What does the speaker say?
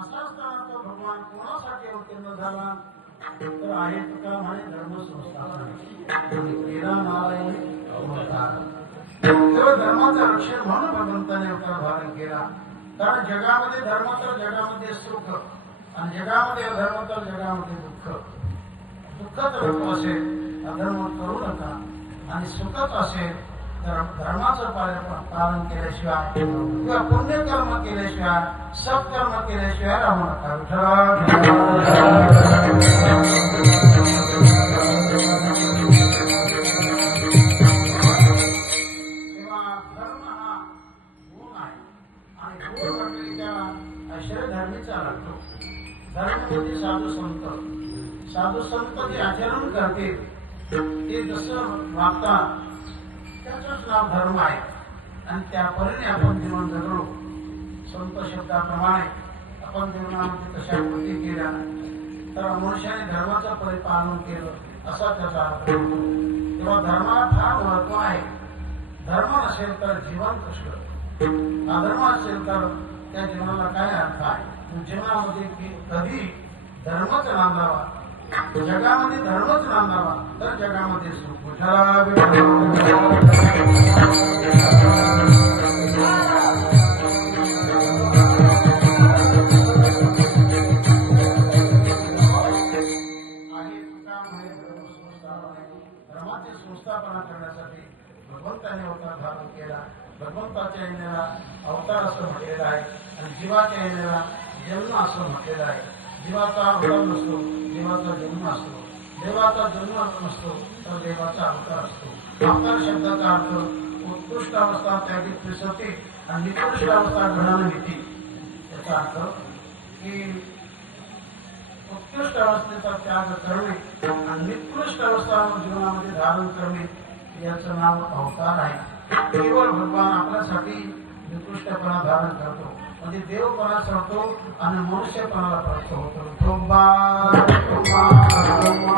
असा असताना तो भगवान कोणासाठी अवतीर्ण झाला तर आहे तुका म्हणे धर्म संस्थापन केला नारायणी अवतार. केवळ धर्माचं रक्षण म्हणून भगवंताने अवतार धारण केला. कारण जगामध्ये धर्म तर जगामध्ये सुख आणि जगामध्ये अधर्म तर जगामध्ये दुःख. दुःखच नको असेल अधर्म करू नका आणि सुखच असेल तर धर्माचं पालन केल्याशिवाय किंवा पुण्यकर्म केल्याशिवाय सत्कर्म केल्याशिवाय राहू नका. तेव्हा धर्म हा गुण आहे आणि गुण म्हटले त्याला आश्रयधर्मीचा लागतो. धर्म म्हणजे साधू संत जे आचरण करतील ते जसं वागतात त्याचंच नाव धर्म आहे. आणि त्या परीने आपण जीवन जगलो संत शब्दाप्रमाणे आपण जीवनामध्ये तशा कृती केल्या तर मनुष्याने धर्माचं परिपालन केलं असा त्याचा अर्थ होतो. तेव्हा धर्माला फार महत्व आहे. धर्म नसेल तर जीवन कसं, अधर्म असेल तर त्या जीवनाला काय अर्थ आहे. जीवनामध्ये कधी धर्मच नांदावा, जगामध्ये धर्मच नांदावा तर जगामध्ये सुख. धर्माची संस्थापना करण्यासाठी भगवंताने अवतार धारण केला. भगवंताच्या येण्याला अवतार असं म्हटलेलं आहे आणि जीवाच्या येण्याला जन्म असं म्हटलेलं आहे. जीवाचा अवतार नसतो, देवाचा जन्म असतो. देवाचा जन्म नसतो तर देवाचा अवतार असतो. अवतार शब्दाचा अर्थ उत्कृष्ट अवस्था त्याची त्रिसती आणि निकृष्ट अवस्था घडवण्याची. याचा अर्थ की उत्कृष्ट अवस्थेचा त्याग करणे आणि निकृष्ट अवस्था जीवनामध्ये धारण करणे याचं नाव अवतार आहे. केवळ भगवान आपल्यासाठी निकृष्टपणा धारण करतो म्हणजे देवपणा सरतो आणि मनुष्यपणाला प्राप्त होतो.